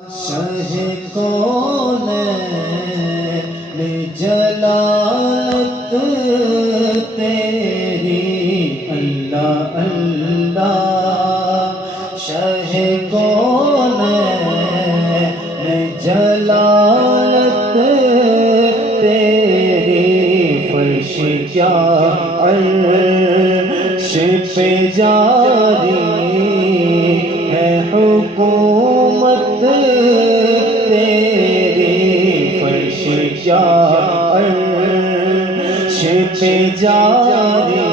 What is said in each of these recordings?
شہ کونین جلالت تیری اللہ اللہ، شہ کونین جلالت تیری، فرش کیا عرش پہ جاری ہے حکومت تیری، فرش کیا عرش پہ جاری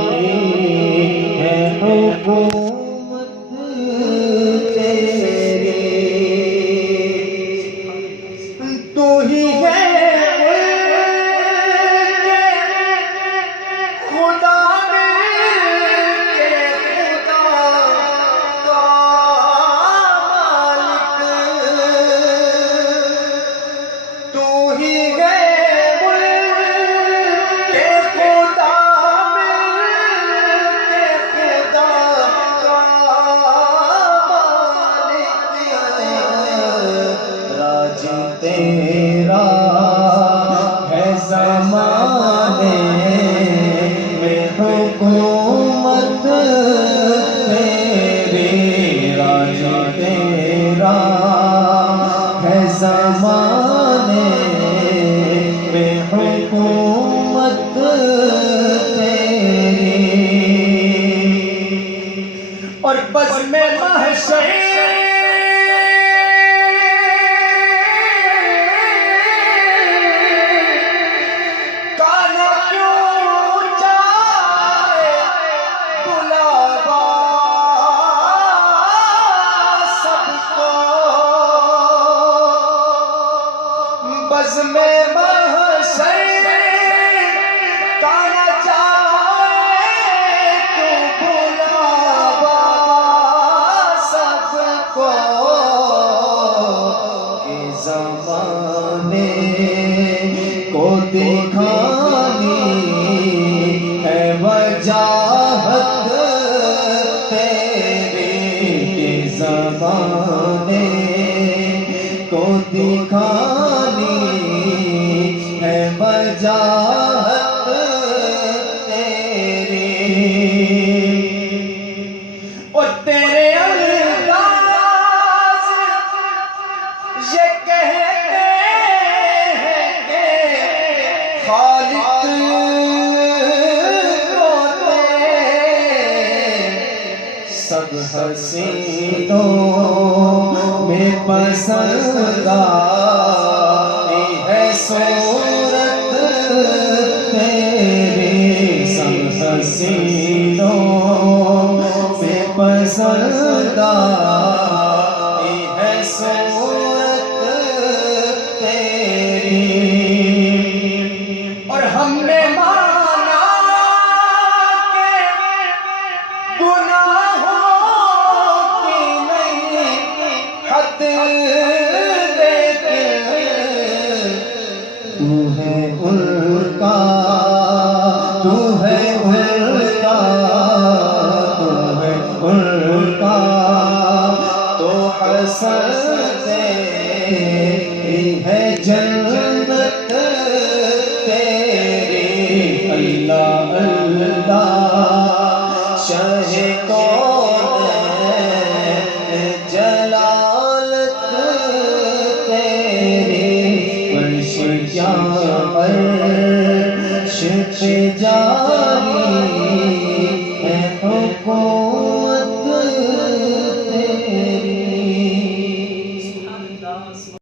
ہے حکومت تیری، تو ہی ہے تیرا ہے زمانے میں حکومت تیری، راج تیرا ہے زمانے میں حکومت تیری، اور بس میں محشر بز میں محشر کا نہ جائے تو بلاوا سب کو، کہ زمانے کو دکھانی ہے وجاہت تیری، کہ زمانے کو دکھانی ہے وجاہت تیری، اور تیرے الفاظ یہ کہتے ہیں کہ خالق کو سب حسینوں میں پسند آئی ہے صورت تیری، سب حسینوں میں پسند آئی ہے صورت تیری، اور ہم نے مانا کہ گناہوں کی نہیں حد تو ہے ان کا، تو ہے ان کا، تو ہے ان کا، تو حسن تیری ہے جنت تیری، اللہ اللہ، شہ کونین جلالت تیری، فرش کیا عرش پہ جاری